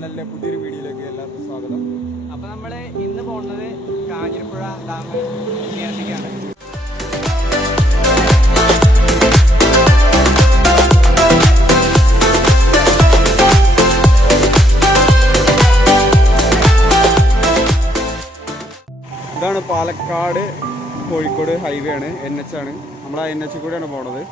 ചാനലിലെ പുതിയൊരു വീഡിയോയിലേക്ക് എല്ലാവർക്കും സ്വാഗതം. അപ്പോൾ നമ്മൾ ഇന്ന് പോകുന്നത് കാഞ്ഞിരപ്പുഴ ഡാം സന്ദർശിക്കുകയാണ്. ഇതാണ് പാലക്കാട് കോഴിക്കോട് ഹൈവേ ആണ്, NH ആണ്. നമ്മൾ ആ NH കൂടെയാണ് പോണത്.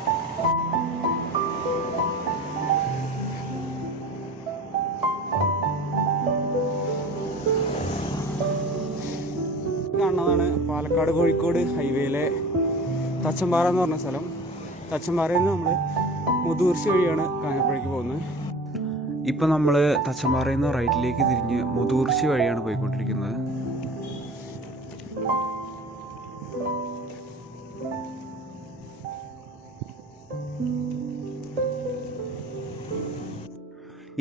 കാണുന്നതാണ് പാലക്കാട് കോഴിക്കോട് ഹൈവേയിലെ തച്ചമ്പാറ എന്ന് പറഞ്ഞ സ്ഥലം. തച്ചമ്പാറയിൽ നിന്ന് നമ്മൾ മുതുകുറിശി വഴിയാണ് കാഞ്ഞിരപ്പുഴയ്ക്ക് പോകുന്നത്. ഇപ്പം നമ്മൾ തച്ചമ്പാറയിൽ നിന്ന് റൈറ്റിലേക്ക് തിരിഞ്ഞ് മുതുകുറിശി വഴിയാണ് പോയിക്കൊണ്ടിരിക്കുന്നത്.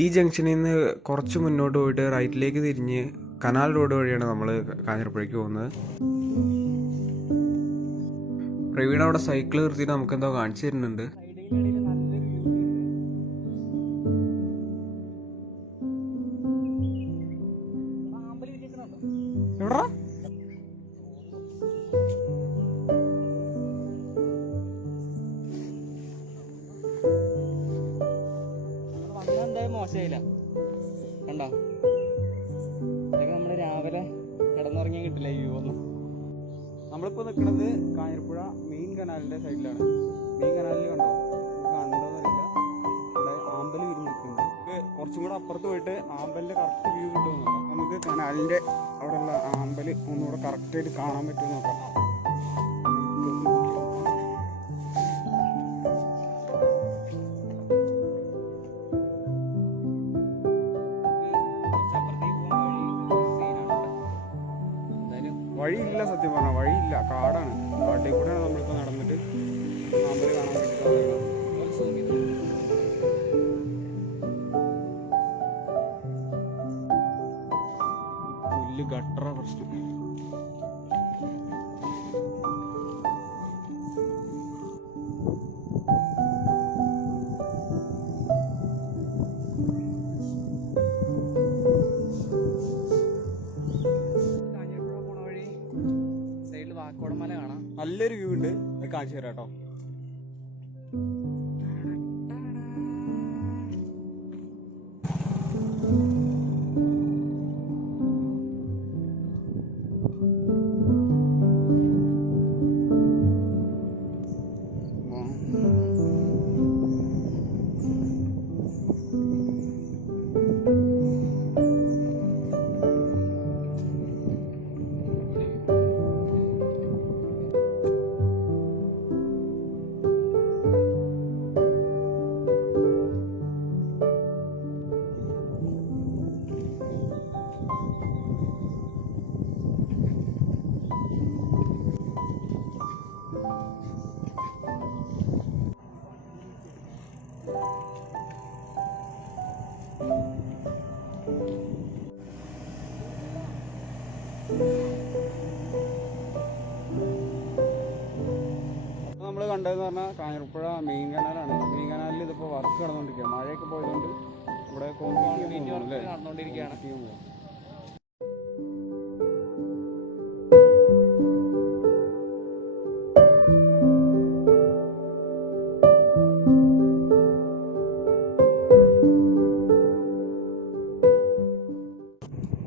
ഈ ജംഗ്ഷനിൽ നിന്ന് കുറച്ച് മുന്നോട്ട് പോയിട്ട് റൈറ്റിലേക്ക് തിരിഞ്ഞ് കനാൽ റോഡ് വഴിയാണ് നമ്മൾ കാഞ്ഞിരപ്പുഴയ്ക്ക് പോകുന്നത്. പ്രവീൺ അവിടെ സൈക്കിൾ നിർത്തിയിട്ട് നമുക്ക് എന്തോ കാണിച്ചു തരുന്നുണ്ട്. എവിടാ മോശമായില്ല കണ്ടോ? ഇതൊക്കെ നമ്മൾ രാവിലെ കിടന്നുറങ്ങിയാൽ കിട്ടില്ല ഈ വ്യൂ ഒന്നും. നമ്മളിപ്പോൾ നിൽക്കുന്നത് കാഞ്ഞിരപ്പുഴ മെയിൻ കനാലിൻ്റെ സൈഡിലാണ്. മെയിൻ കനാലിൽ കണ്ടോ, കണ്ടോന്നറിയില്ല, ഇവിടെ ആമ്പൽ വിരിഞ്ഞ് നിൽക്കുന്നുണ്ട്. നമുക്ക് കുറച്ചും കൂടെ അപ്പുറത്ത് പോയിട്ട് ആമ്പലിൻ്റെ കറക്റ്റ് വ്യൂ കിട്ടുമെന്ന് നോക്കാം. നമുക്ക് കനാലിൻ്റെ അവിടെയുള്ള ആമ്പൽ ഒന്നുകൂടെ കറക്റ്റായിട്ട് കാണാൻ പറ്റുമെന്ന് നോക്കാം. വഴിയില്ല, സത്യം പറഞ്ഞാൽ വഴിയില്ല, കാടാണ്. കാട്ടിൽ കൂടെയാണ് നമ്മളിപ്പോൾ നടന്നിട്ട് ആമ്പല് കാണാൻ വേണ്ടിയിട്ട്. പുല്ല് ഗട്ടറ പ്രശ്നം. നല്ലൊരു വ്യൂ ഉണ്ട്, അത് കാണിച്ചു തരാം കേട്ടോ. നമ്മൾ കണ്ടതെന്ന് പറഞ്ഞാൽ കാഞ്ഞിരപ്പുഴ മെയിൻ കനാലാണ്. മെയിൻ കനാലിൽ ഇതിപ്പോൾ വർക്ക് നടന്നുകൊണ്ടിരിക്കുകയാണ്. മഴയൊക്കെ പോയതുകൊണ്ട് ഇവിടെ കോൺക്രീറ്റ് വർക്ക് നടന്നുകൊണ്ടിരിക്കുകയാണ്.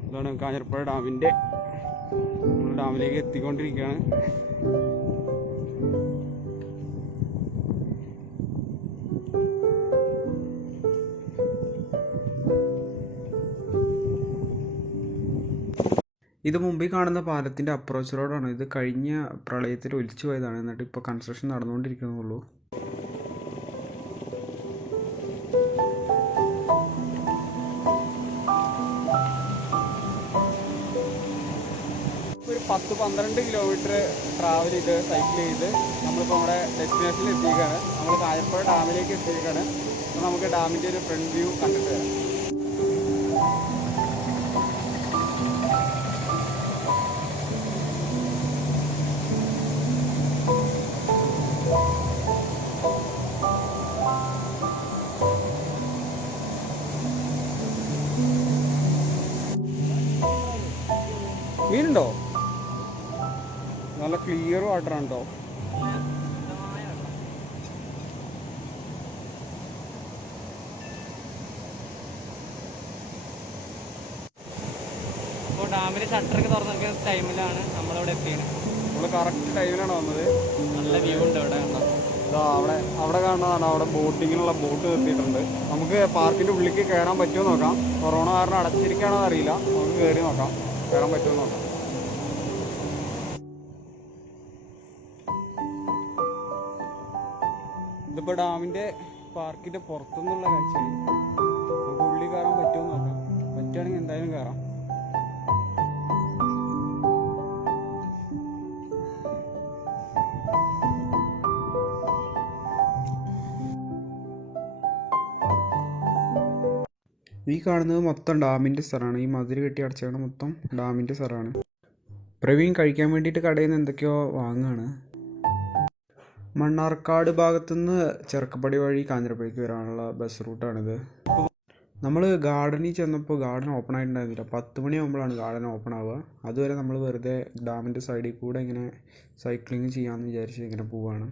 ഇതാണ് കാഞ്ഞിരപ്പുഴ ഡാമിലേക്ക് എത്തിക്കൊണ്ടിരിക്കുകയാണ്. ഇത് മുമ്പിൽ കാണുന്ന പാലത്തിൻ്റെ അപ്രോച്ച് റോഡാണ്. ഇത് കഴിഞ്ഞ പ്രളയത്തിൽ ഒലിച്ചു പോയതാണ്. എന്നിട്ട് ഇപ്പോൾ കൺസ്ട്രക്ഷൻ നടന്നുകൊണ്ടിരിക്കുന്നുള്ളൂ. ഒരു 10-12 കിലോമീറ്റർ ട്രാവൽ ചെയ്ത് സൈക്കിൾ ചെയ്ത് നമ്മളിപ്പോൾ നമ്മുടെ ഡെസ്റ്റിനേഷനിൽ എത്തിയിരിക്കുകയാണ്. നമ്മൾ കാഞ്ഞിരപ്പുഴ ഡാമിലേക്ക് എത്തിയിരിക്കുകയാണ്. അപ്പോൾ നമുക്ക് ഡാമിൻ്റെ ഒരു ഫ്രണ്ട് വ്യൂ കണ്ടിട്ട് വരാം. ഉണ്ടോ? നല്ല ക്ലിയർ വാട്ടർ ആണ് കേട്ടോ. അപ്പോൾ ഡാമിൽ ഷട്ടറൊക്കെ തുറന്നൊക്കെ ടൈമിലാണ് നമ്മളിവിടെ എത്തിയത്. നമ്മൾ കറക്റ്റ് ടൈമിലാണ് വന്നത്. നല്ല വ്യൂ ഉണ്ട് ഇവിടെ. കണ്ടോ? അവിടെ കാണുന്നതാണ്. അവിടെ ബോട്ടിങ്ങിനുള്ള ബോട്ട് നിർത്തിയിട്ടുണ്ട്. നമുക്ക് പാർക്കിൻ്റെ ഉള്ളിലേക്ക് കയറാൻ പറ്റുമോ നോക്കാം. കൊറോണ കാരണം അടച്ചിരിക്കുകയാണോ അറിയില്ല. നമുക്ക് കയറി നോക്കാം, കയറാൻ പറ്റുമോ നോക്കാം. ഇതിപ്പോൾ ഡാമിൻ്റെ പാർക്കിൻ്റെ പുറത്തുനിന്നുള്ള കാഴ്ചയാണ്. നമുക്ക് ഉള്ളിൽ കയറാൻ പറ്റുമോ നോക്കാം. പറ്റുകയാണെങ്കിൽ എന്തായാലും കയറാം. ഈ കാണുന്നത് മൊത്തം ഡാമിൻ്റെ സ്ഥലമാണ്. ഈ മതിൽ കെട്ടി അടച്ചാണ് മൊത്തം ഡാമിൻ്റെ സ്ഥലമാണ്. പ്രവീൺ കഴിക്കാൻ വേണ്ടിയിട്ട് കടയിൽ നിന്ന് എന്തൊക്കെയോ വാങ്ങുകയാണ്. മണ്ണാർക്കാട് ഭാഗത്തുനിന്ന് ചെറുക്കപ്പടി വഴി കാഞ്ഞിരപ്പള്ളിക്ക് വരാനുള്ള ബസ് റൂട്ടാണിത്. നമ്മൾ ഗാർഡനിൽ ചെന്നപ്പോൾ ഗാർഡൻ ഓപ്പൺ ആയിട്ടുണ്ടായിരുന്നില്ല. 10 മണിയാകുമ്പോഴാണ് ഗാർഡൻ ഓപ്പൺ ആവുക. അതുവരെ നമ്മൾ വെറുതെ ഡാമിൻ്റെ സൈഡിൽ കൂടെ ഇങ്ങനെ സൈക്ലിങ് ചെയ്യാമെന്ന് വിചാരിച്ച് ഇങ്ങനെ പോവുകയാണ്.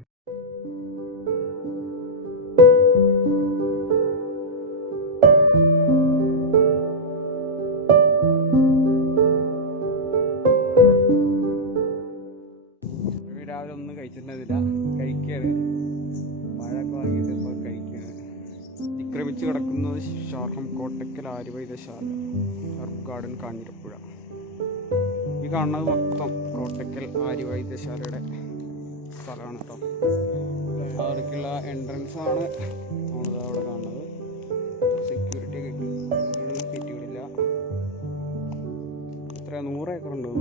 രാവിലെ ഒന്നും കഴിച്ചിട്ടുണ്ടായിരുന്നില്ല, കഴിക്കുകയാണ്. മഴയൊക്കെ വാങ്ങിയിട്ട് ഇപ്പോൾ കഴിക്കുകയാണ്. അതിക്രമിച്ച് കിടക്കുന്നത് ഷാർഹം കോട്ടക്കൽ ആര്യവൈദ്യശാല, ഹെർബ് ഗാർഡൻ കാഞ്ഞിരപ്പുഴ. ഈ കാണുന്നത് മൊത്തം കോട്ടക്കൽ ആര്യവൈദ്യശാലയുടെ സ്ഥലമാണ് കേട്ടോ. അവിടേക്കുള്ള എൻട്രൻസ് ആണ് നമ്മളിത് അവിടെ കാണുന്നത്. സെക്യൂരിറ്റി കയറ്റിവിടില്ല. എത്ര 100 ഏക്കർ ഉണ്ട്.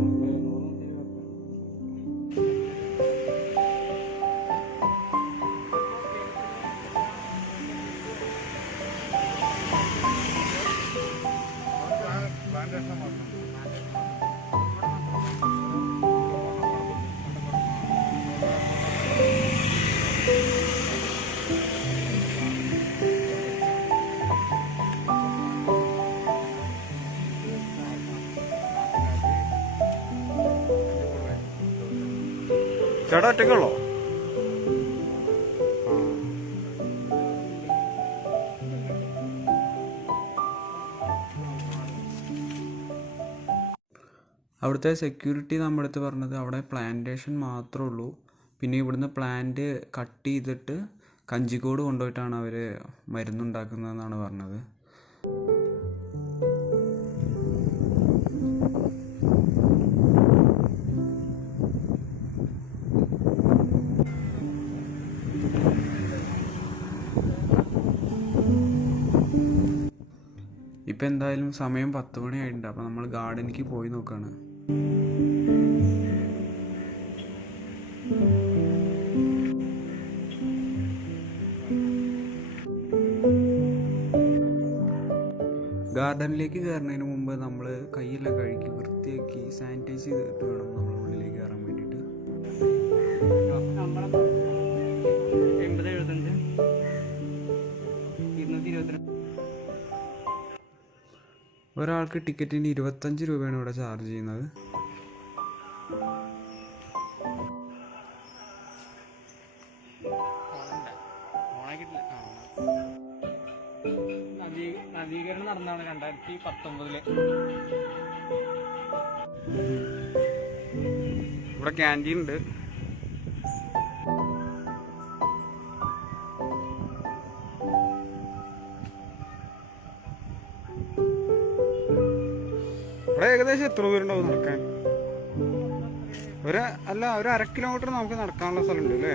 ചേട്ടാ ഒറ്റയ്ക്കുള്ളോ? അവിടുത്തെ സെക്യൂരിറ്റി നമ്മുടെ അടുത്ത് പറഞ്ഞത് അവിടെ പ്ലാന്റേഷൻ മാത്രമേ ഉള്ളൂ. പിന്നെ ഇവിടുന്ന് പ്ലാന്റ് കട്ട് ചെയ്തിട്ട് കഞ്ചിക്കോട് കൊണ്ടുപോയിട്ടാണ് അവർ മരുന്നുണ്ടാക്കുന്നതെന്നാണ് പറഞ്ഞത്. ഇപ്പം എന്തായാലും സമയം 10 മണിയായിട്ടുണ്ട്. അപ്പോൾ നമ്മൾ ഗാർഡനിലേക്ക് പോയി നോക്കുകയാണ്. ഗാർഡനിലേക്ക് കയറുന്നതിന് മുമ്പ് നമ്മൾ കൈയെല്ലാം കഴുകി വൃത്തിയാക്കി സാനിറ്റൈസ് ചെയ്തിട്ട് വേണം നമ്മൾ ഉള്ളിലേക്ക് കയറാൻ വേണ്ടിയിട്ട്. 8075 ഒരാൾക്ക് ടിക്കറ്റിന് 25 രൂപയാണ് ഇവിടെ ചാർജ് ചെയ്യുന്നത്. നവീകരണം നടന്നതാണ് 2019. ഇവിടെ ക്യാൻറ്റീൻ ഉണ്ട്. ഇവിടെ ഏകദേശം എത്ര ദൂരം ഉണ്ടാവും നടക്കാൻ? ഒരു 1/2 കിലോമീറ്റർ നമുക്ക് നടക്കാനുള്ള സ്ഥലമുണ്ട് അല്ലേ?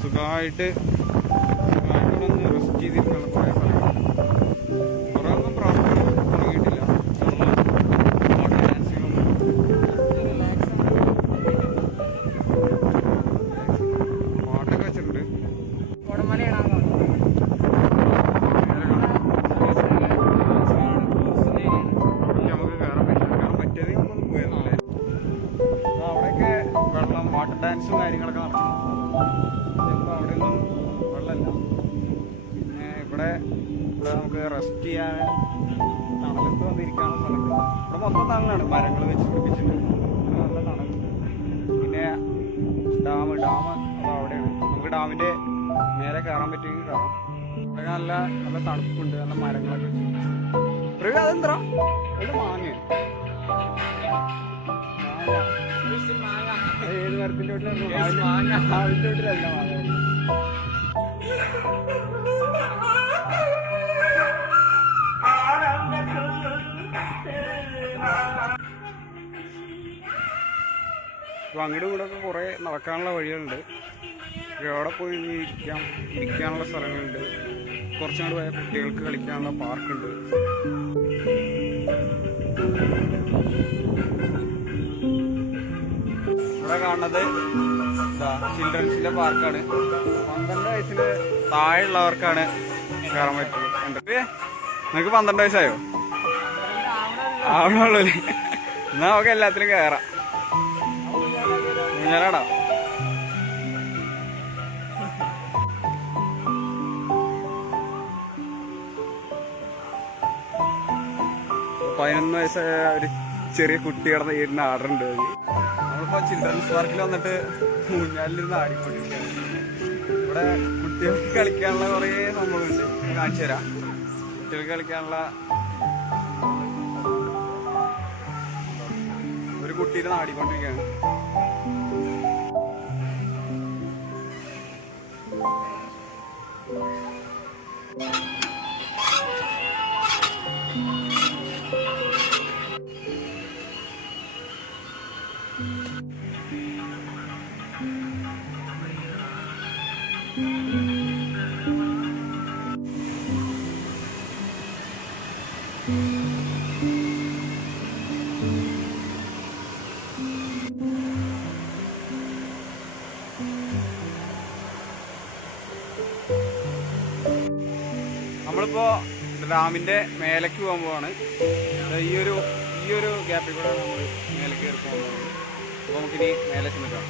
സുഖമായിട്ട് ഒന്ന് റെസ്റ്റ് ചെയ്തിരിക്കാനുള്ള കുറേ സ്ഥലങ്ങൾ. കുറേ ഒന്നും പ്രവർത്തനം തുടങ്ങിയിട്ടില്ല. പാട്ടൊക്കെ വെച്ചിട്ടുണ്ട്. നമുക്ക് കയറാൻ പറ്റിയതേ നമ്മളൊന്നും പോയെന്നല്ലേ. അവിടെയൊക്കെ വെള്ളം വാട്ടർ ഡാൻസും കാര്യങ്ങളൊക്കെ നടക്കും. ചിലപ്പോൾ അവിടെയൊന്നും വെള്ളമില്ല. പിന്നെ ഇവിടെ നമുക്ക് റെസ്റ്റ് ചെയ്യാൻ തണലത്ത് വന്നിരിക്കാനുള്ള സ്ഥലത്ത് ഇവിടെ മൊത്തം തണലാണ്, മരങ്ങൾ വെച്ച് പിടിപ്പിച്ചിട്ടുണ്ട്, നല്ല തണലുണ്ട്. പിന്നെ ഡാം അപ്പോൾ അവിടെയാണ്, നമുക്ക് ഡാമിൻ്റെ മേലെ കയറാൻ പറ്റുമെങ്കിൽ കയറാം. ഇവിടെ നല്ല നല്ല തണുപ്പുണ്ട്, നല്ല മരങ്ങളൊക്കെ വെച്ച്. അതെന്താ അത് മാങ്ങ ഏത് മരത്തിൻ്റെ വീട്ടിലായിരുന്നു? മാവിൻ്റെ വീട്ടിലല്ല മാങ്ങ. അപ്പോൾ അങ്ങോട്ടും ഇങ്ങോട്ടൊക്കെ കുറേ നടക്കാനുള്ള വഴികളുണ്ട്. അവിടെ പോയി ഇരിക്കാനുള്ള സ്ഥലങ്ങളുണ്ട്. കുറച്ചുകൂടെ പോയ കുട്ടികൾക്ക് കളിക്കാനുള്ള പാർക്കുണ്ട്. ഇവിടെ കാണുന്നത് ചിൽഡ്രൻസിൻ്റെ പാർക്കാണ്. 12 വയസ്സിന് താഴെയുള്ളവർക്കാണ് കയറാൻ പറ്റുള്ളൂ. നിങ്ങൾക്ക് 12 വയസ്സായോ? ആവണുള്ളൂ. എന്നാൽ നമുക്ക് എല്ലാത്തിലും കയറാം. ഊഞ്ഞാലാടാ. പതിനൊന്ന് വയസ്സായ ഒരു ചെറിയ കുട്ടി കിടന്ന് ഇരുന്ന് ആടുന്നുണ്ട്. നമ്മളിപ്പോൾ ചിൽഡ്രൻസ് പാർക്കിൽ വന്നിട്ട് ഊഞ്ഞാലിരുന്ന് ആടിക്കൊണ്ടിരിക്കുകയാണ്. ഇവിടെ കുട്ടികൾക്ക് കളിക്കാനുള്ള കുറേ സംഭവമുണ്ട്, കാണിച്ചു തരാം. കുട്ടികൾക്ക് കളിക്കാനുള്ള ഒരു കുട്ടിയിരുന്ന് ആടിക്കൊണ്ടിരിക്കുകയാണ്. നമ്മളിപ്പോ ഡാമിന്റെ മേലേക്ക് പോകാൻ പോവാണ്. ഈ ഒരു ഗ്യാപ്പിൽ കൂടെ നമ്മൾ മേലേക്ക് കയറി പോകുന്നത്. അപ്പോൾ നമുക്കിനി മേലെ ചെന്നിട്ടാണ്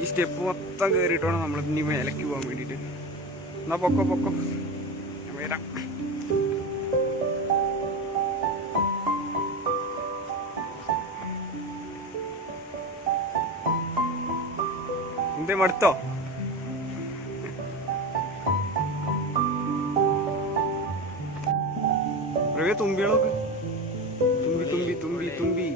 ഈ സ്റ്റെപ്പ് മൊത്തം കയറിയിട്ട് വേണം നമ്മൾ ഇനി മേലേക്ക് പോകാൻ വേണ്ടിയിട്ട്. എന്നാ പൊക്കോ ഞാൻ വരാം. എന്തേ മടുത്തോ? തുമ്പികളൊക്കെ തുമ്പി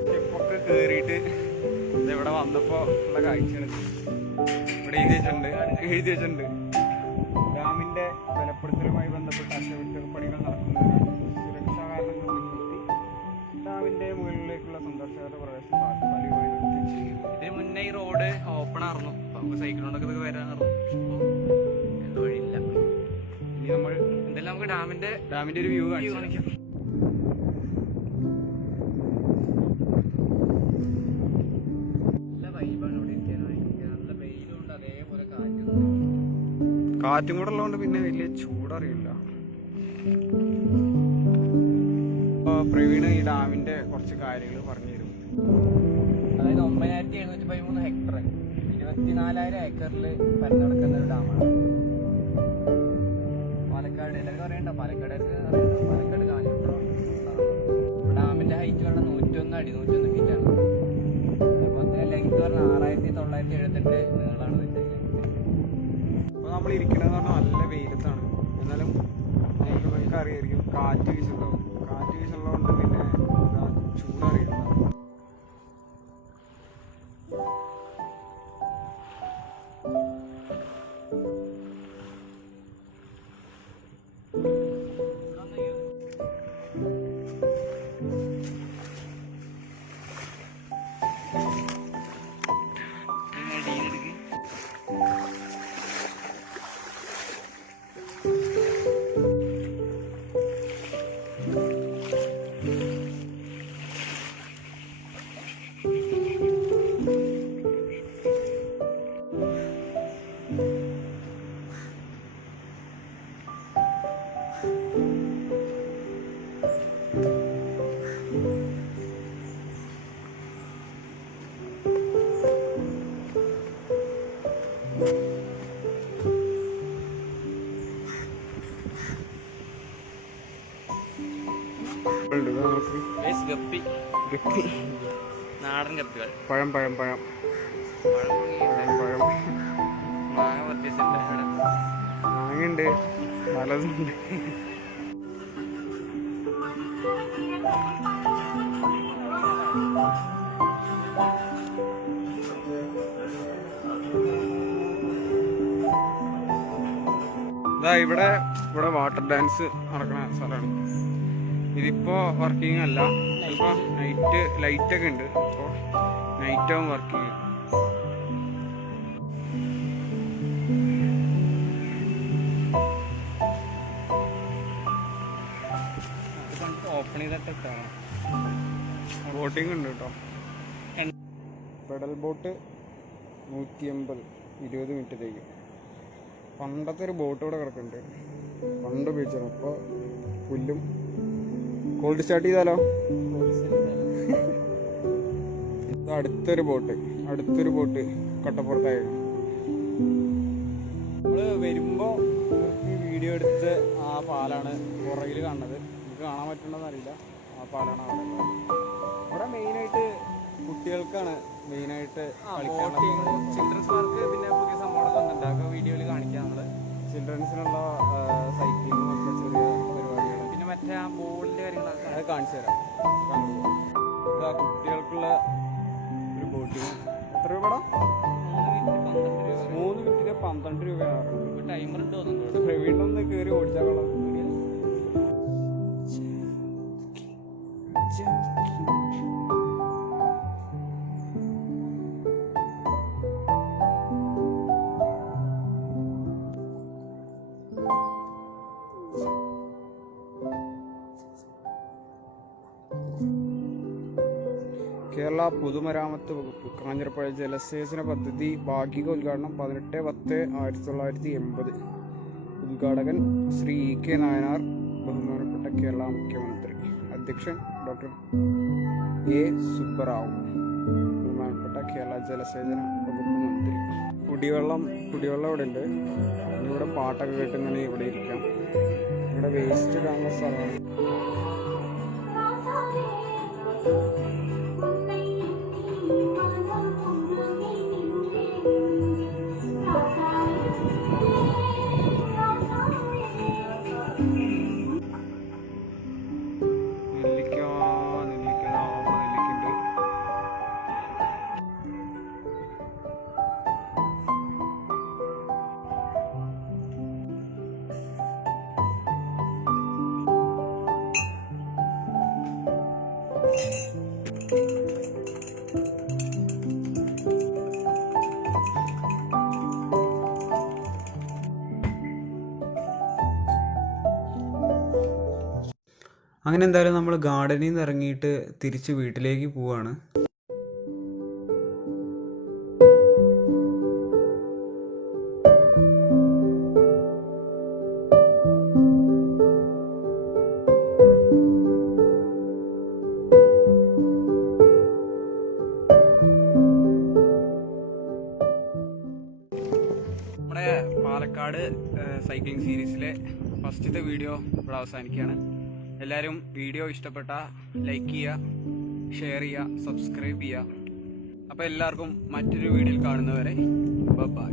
സ്റ്റെപ്പൊക്കെ കേറിയിട്ട് ഇവിടെ വന്നപ്പോ ഉള്ള കാഴ്ചയാണ്. ഇവിടെ എഴുതി വെച്ചിട്ടുണ്ട് ഡാമിന്റെ ബലപ്പെടുത്തലുമായി ബന്ധപ്പെട്ട അറ്റകുറ്റപ്പണികൾ നടക്കുന്നതിനാൽ സുരക്ഷാ കാരണങ്ങൾ മുൻനിർത്തി ഡാമിന്റെ മുകളിലേക്കുള്ള സന്ദർശകരുടെ പ്രവേശനം താൽക്കാലികമായി നിർത്തി ചെയ്യുന്നു. ഇതിന് മുന്നേ ഈ റോഡ് ഓപ്പൺ ആയിരുന്നു, നമുക്ക് സൈക്കിൾ കൊണ്ടൊക്കെ ഇതൊക്കെ വരാറുണ്ട്. എന്തോ വഴിയില്ല. ഇനി നമ്മൾ എന്തായാലും നമുക്ക് ഡാമിന്റെ ഒരു വ്യൂ കാണിക്കാം. നല്ല വൈബാണ് ഇവിടെ ഇരിക്കാനായിട്ട്. നല്ല വെയിലുണ്ട്, അതേപോലെ കാറ്റും കൂടെ ഉള്ളതുകൊണ്ട് പിന്നെ വലിയ ചൂടറിയില്ല. പ്രവീണ് ഈ ഡാമിന്റെ കുറച്ച് കാര്യങ്ങൾ പറഞ്ഞു തരും. അതായത് 9713 ഹെക്ടർ 24,000 ഏക്കറിൽ പരന്നടക്കുന്ന ഒരു ഡാമാണ്. പാലക്കാട് എല്ലാവർക്കും അറിയണ്ട, പാലക്കാട് കാഞ്ഞിരപ്പുഴ ഡാമിന്റെ ഹൈറ്റ് പറഞ്ഞാൽ 101 അടി 101 ഫീറ്റാണ്. അതുപോലെ തന്നെ ലെങ്ത് പറഞ്ഞാൽ 6978 നീളമാണ് ഇതിന്റെ. അപ്പോൾ നമ്മൾ ഇരിക്കണമെന്ന് പറഞ്ഞാൽ നല്ല വെയിലത്താണ്. എന്നാലും നിങ്ങൾക്ക് അറിയായിരിക്കും കാറ്റ് വീശുണ്ടാവും. കാറ്റ് വീശുള്ളതുകൊണ്ട് പിന്നെ ചൂടറിയുണ്ടാവും. ഗപ്പി. നാടൻ കപ്പികൾ. പഴം പഴം പഴം പഴം പഴം. മാങ്ങ വ്യത്യസ്തമുണ്ട്. മാങ്ങയുണ്ട്, പലതുണ്ട്. ഇവിടെ ഇവിടെ വാട്ടർ ഡാൻസ് നടക്കുന്ന സ്ഥലമാണ്. ഇതിപ്പോ വർക്കിംഗ് അല്ല, ഇപ്പൊ ലൈറ്റ് ഒക്കെ ഉണ്ട്. ഇപ്പോ നൈറ്റ് ആവും വർക്കിംഗ്. ഓപ്പൺ ചെയ്തിട്ട് ബോട്ടിംഗ് ഉണ്ട് കേട്ടോ. Pedal boat 180, 20 മിനിറ്റത്തേക്ക്. പണ്ടത്തെ ഒരു ബോട്ട് ഇവിടെ കിടക്കുന്നുണ്ട്, പണ്ട് ഉപയോഗിച്ചാണ്. ഇപ്പോൾ പുല്ലും. കോൾഡ് സ്റ്റാർട്ട് ചെയ്താലോ? അടുത്തൊരു ബോട്ട് കട്ടപ്പുറത്തായിരുന്നു. നമ്മൾ വരുമ്പോൾ വീഡിയോ എടുത്ത് ആ പാലാണ് പുറകിൽ കാണുന്നത്. നമുക്ക് കാണാൻ പറ്റുന്നുണ്ടോന്ന് അറിയില്ല. ആ പാലാണ് അവിടെ. ഇവിടെ മെയിനായിട്ട് കുട്ടികൾക്കാണ് മെയിനായിട്ട് ചിൽഡ്രൻസ് പാർക്ക്. പിന്നെ പുതിയ സംഭവങ്ങളൊക്കെ വന്നിട്ടുണ്ട്, അതൊക്കെ വീഡിയോയിൽ കാണിക്കാം നമ്മൾ. ചിൽഡ്രൻസിനുള്ള സൈക്ലിംഗ് ഒക്കെ ചെറിയ പരിപാടികൾ. പിന്നെ മറ്റേ ആ ബോളിൻ്റെ കാര്യങ്ങളൊക്കെ അത് കാണിച്ചു തരാം. ഇതാ കുട്ടികൾക്കുള്ള ഒരു ബോട്ടിങ്. എത്ര രൂപടാ? 3 മിനിറ്റിന് 12 രൂപയാണ്. ടൈമർ ഉണ്ട് തോന്നുന്നു. പ്രവീണൊന്ന് കയറി ഓടിച്ചാൽ കൊള്ളാം. കേരള പൊതുമരാമത്ത് വകുപ്പ് കാഞ്ഞിരപ്പുഴ ജലസേചന പദ്ധതി ഭാഗിക ഉദ്ഘാടനം 18/10/1980. ഉദ്ഘാടകൻ ശ്രീ EK നായനാർ, ബഹുമാനപ്പെട്ട കേരള മുഖ്യമന്ത്രി. അധ്യക്ഷൻ ഡോക്ടർ A സുബ്ബറാവു, ബഹുമാനപ്പെട്ട കേരള ജലസേചന വകുപ്പ് മന്ത്രി. കുടിവെള്ളം ഇവിടെ ഉണ്ട്. ഇവിടെ പാട്ടൊക്കെ കേട്ടുങ്ങനെ ഇവിടെ ഇരിക്കാം. ഇവിടെ വേസ്റ്റ് ഇടാനുള്ള സ്ഥലമാണ്. അങ്ങനെ എന്തായാലും നമ്മൾ ഗാർഡനിൽ നിന്ന് ഇറങ്ങിയിട്ട് തിരിച്ച് വീട്ടിലേക്ക് പോവാണ്. നമ്മുടെ പാലക്കാട് സൈക്ലിംഗ് സീരീസിലെ ഫസ്റ്റത്തെ വീഡിയോ ഇവിടെ അവസാനിക്കുകയാണ്. എല്ലാവരും വീഡിയോ ഇഷ്ടപ്പെട്ടാൽ ലൈക്ക് ചെയ്യുക, ഷെയർ ചെയ്യുക, സബ്സ്ക്രൈബ് ചെയ്യുക. അപ്പോൾ എല്ലാവർക്കും മറ്റൊരു വീഡിയോയിൽ കാണുന്നവരെ ബൈ.